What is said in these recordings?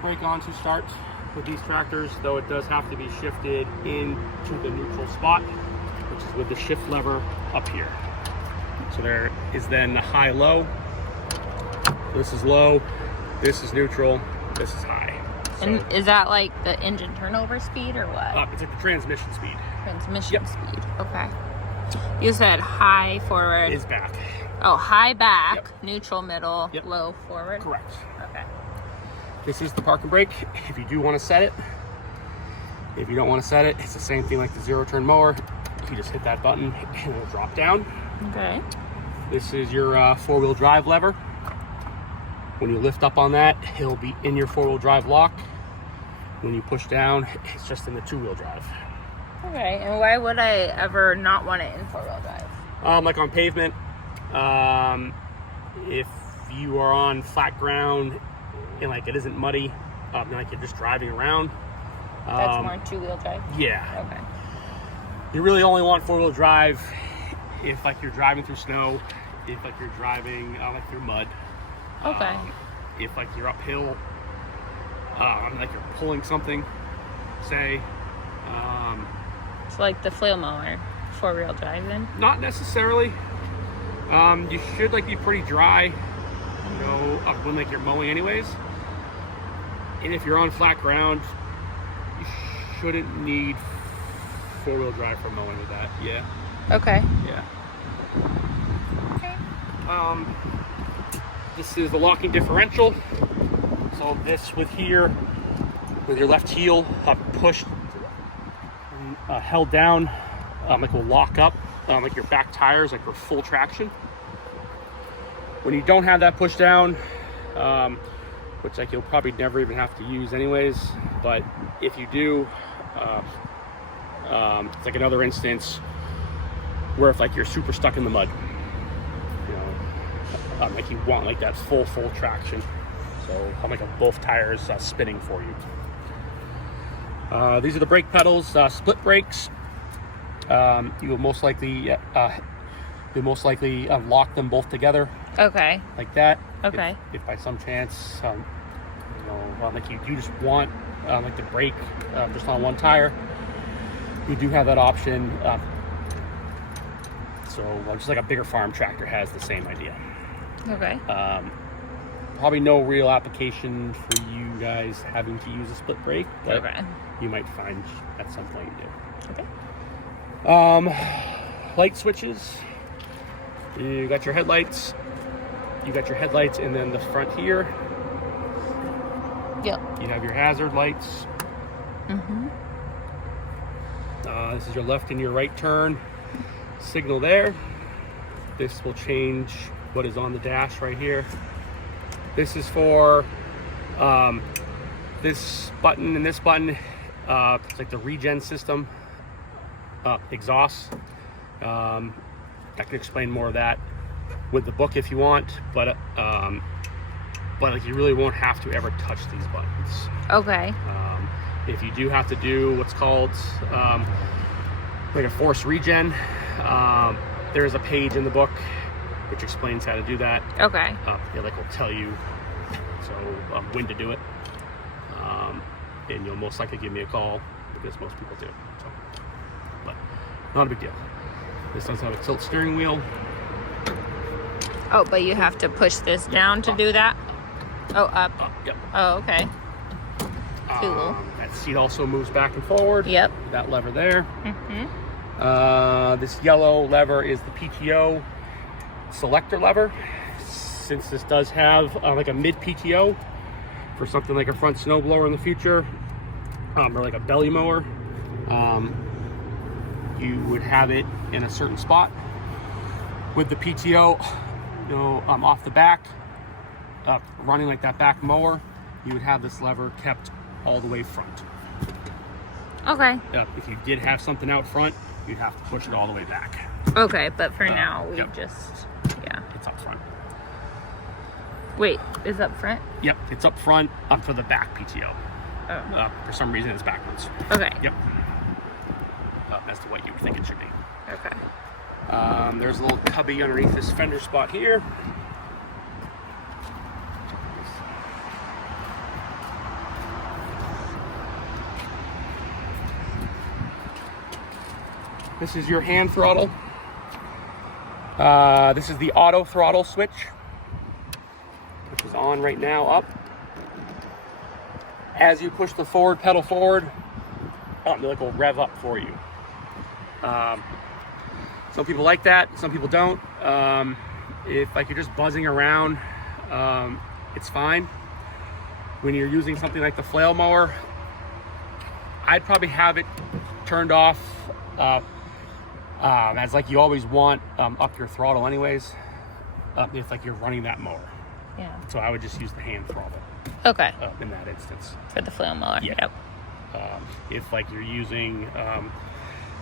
parking brake on to start with these tractors, though it does have to be shifted into the neutral spot, which is with the shift lever up here. So there is then the high-low. This is low, this is neutral, this is high. So, and is that like the engine turnover speed or what? It's like the transmission speed. Transmission speed, okay. You said high forward. Is back. Oh, high back, Yep. neutral middle, Yep. low forward? Correct. Okay. This is the parking brake. If you do want to set it, if you don't want to set it, it's the same thing like the zero-turn mower. You just hit that button and it'll drop down. Okay. This is your four-wheel drive lever. When you lift up on that, it'll be in your four-wheel drive lock. When you push down, it's just in the two-wheel drive. Okay, and why would I ever not want it in four-wheel drive? Like on pavement, if you are on flat ground and like it isn't muddy, like you're just driving around. That's more two-wheel drive? Yeah. Okay. You really only want four-wheel drive if like you're driving through snow, if like you're driving like through mud. Okay. If like you're uphill, like you're pulling something, say. It's like the flail mower, four-wheel drive then? Not necessarily. You should like be pretty dry, you know, up when like you're mowing anyways. And if you're on flat ground, you shouldn't need four-wheel drive for mowing with that. Yeah. Okay. Yeah. Okay. This is the locking differential. So this with here, with your left heel pushed, held down, like will lock up, like your back tires, like for full traction. When you don't have that push down, which like you'll probably never even have to use anyways, but if you do, it's like another instance where if like you're super stuck in the mud, you know, like you want like that full traction. So I'm like both tires spinning for you. These are the brake pedals, split brakes. You will most likely lock them both together. Okay. Like that. Okay. If by some chance, you know, like you just want like the brake just on one tire, you do have that option. So just like a bigger farm tractor has the same idea. Okay. Probably no real application for you guys having to use a split brake, but Okay. you might find at some point you do. Okay. Light switches. You got your headlights. You got your headlights, and then the front here. Yep. You have your hazard lights. Mm-hmm. This is your left and your right turn signal there. This will change what is on the dash right here. This is for this button and this button. It's like the regen system exhaust. I can explain more of that with the book if you want, but like you really won't have to ever touch these buttons. Okay. If you do have to do what's called like a force regen, there's a page in the book which explains how to do that. Okay. It like will tell you when to do it, and you'll most likely give me a call because most people do. So, but not a big deal. This does have a tilt steering wheel. Oh, but you have to push this down to do that? Oh, up. Yep. Oh, okay. Cool. That seat also moves back and forward. Yep. That lever there. Mm-hmm. This yellow lever is the PTO selector lever. Since this does have like a mid PTO for something like a front snowblower in the future, or like a belly mower, you would have it in a certain spot. With the PTO, you know, off the back, running like that back mower, you would have this lever kept all the way front. Okay. If you did have something out front, you'd have to push it all the way back. Okay, but for now, we yep. just, yeah. It's up front. Wait, is up front? Yep, it's up front for the back PTO. Oh. For some reason, it's backwards. Okay. Yep. As to what you would think it should be. Okay. There's a little cubby underneath this fender spot here. This is your hand throttle. This is the auto throttle switch, which is on right now, up. As you push the forward pedal forward, the vehicle will rev up for you. Some people like that, some people don't. If like you're just buzzing around, it's fine. When you're using something like the flail mower, I'd probably have it turned off as like you always want, up your throttle anyways, if like you're running that mower. Yeah. So I would just use the hand throttle. Okay. In that instance. For the flail mower. Yeah. Yep. If like you're using,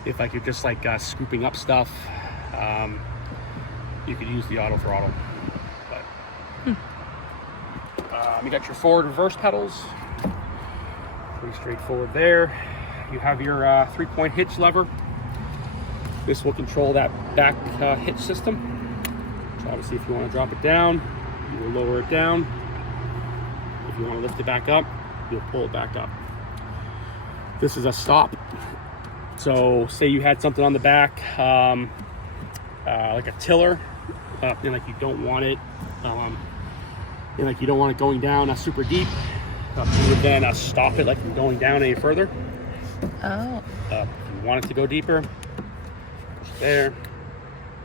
if like you're just like scooping up stuff, you could use the auto throttle. But you got your forward reverse pedals. Pretty straightforward there. You have your 3-point hitch lever. This will control that back hitch system. So obviously if you want to drop it down, you will lower it down. If you want to lift it back up, you'll pull it back up. This is a stop. So say you had something on the back, like a tiller, and like you don't want it, and like you don't want it going down super deep, you would then stop it like from going down any further. Oh. If you want it to go deeper, push there,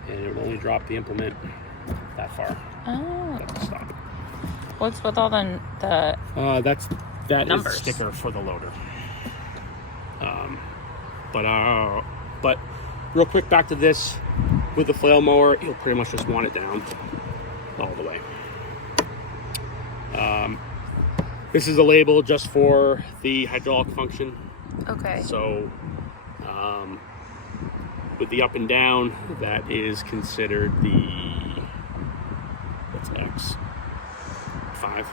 and it will only drop the implement that far. Oh. That's a stop. What's with all the that numbers? is a sticker for the loader. But real quick, back to this. With the flail mower, you'll pretty much just want it down all the way. This is a label just for the hydraulic function. Okay. So with the up and down, that is considered the, what's X? 5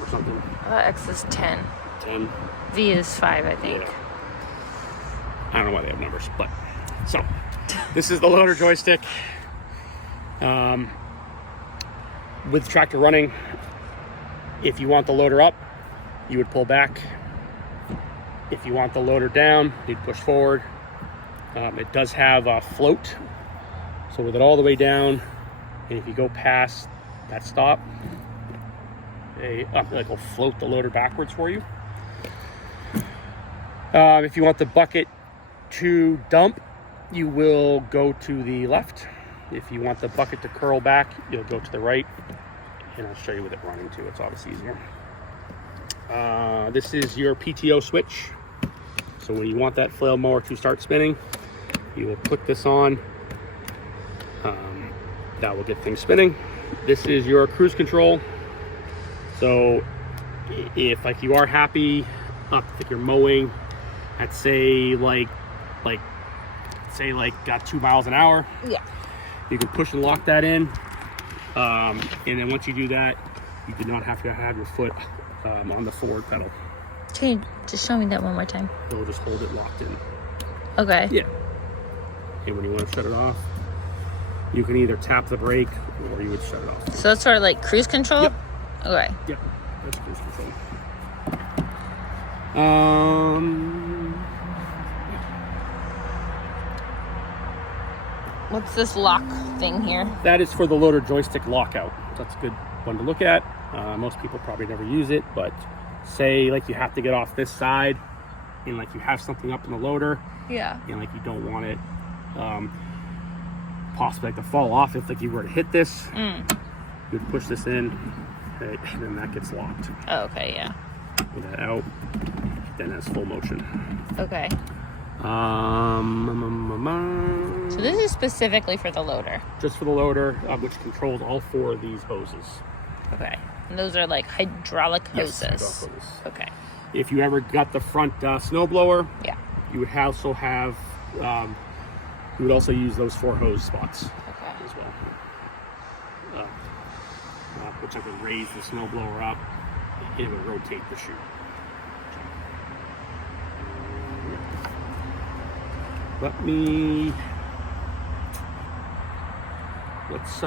or something. X is 10. 10. V is 5, I think. Yeah. I don't know why they have numbers, but so this is the loader joystick. With the tractor running, if you want the loader up, you would pull back. If you want the loader down, you'd push forward. It does have a float, so with it all the way down, and if you go past that stop, it will float the loader backwards for you. If you want the bucket to dump, you will go to the left. If you want the bucket to curl back, you'll go to the right, and I'll show you with it running too. It's obviously easier. This is your PTO switch. So when you want that flail mower to start spinning, you will click this on. That will get things spinning. This is your cruise control. So if like you are happy, if you're mowing at say got 2 miles an hour, Yeah. you can push and lock that in, and then once you do that, you do not have to have your foot on the forward pedal. Can you just show me that one more time? It'll just hold it locked in. Okay. Yeah. And when you want to shut it off, you can either tap the brake or you would shut it off. So that's sort of like cruise control? Yep. Okay. Yep. That's cruise control. What's this lock thing here? That is for the loader joystick lockout. That's a good one to look at. Most people probably never use it, but say like you have to get off this side and like you have something up in the loader, Yeah. and like you don't want it possibly like to fall off. If like you were to hit this, you'd push this in, and then that gets locked. Oh, okay, yeah. Pull that out, then that's full motion. Okay. So this is specifically for the loader. Just for the loader, which controls all 4 of these hoses. Okay. And those are like hydraulic hoses. Yes, hydraulic hoses. Okay. If you ever got the front snowblower, Yeah. you would also have, you would also use those 4 hose spots Okay. as well. Which I would raise the snowblower up, and it would rotate the chute. Let's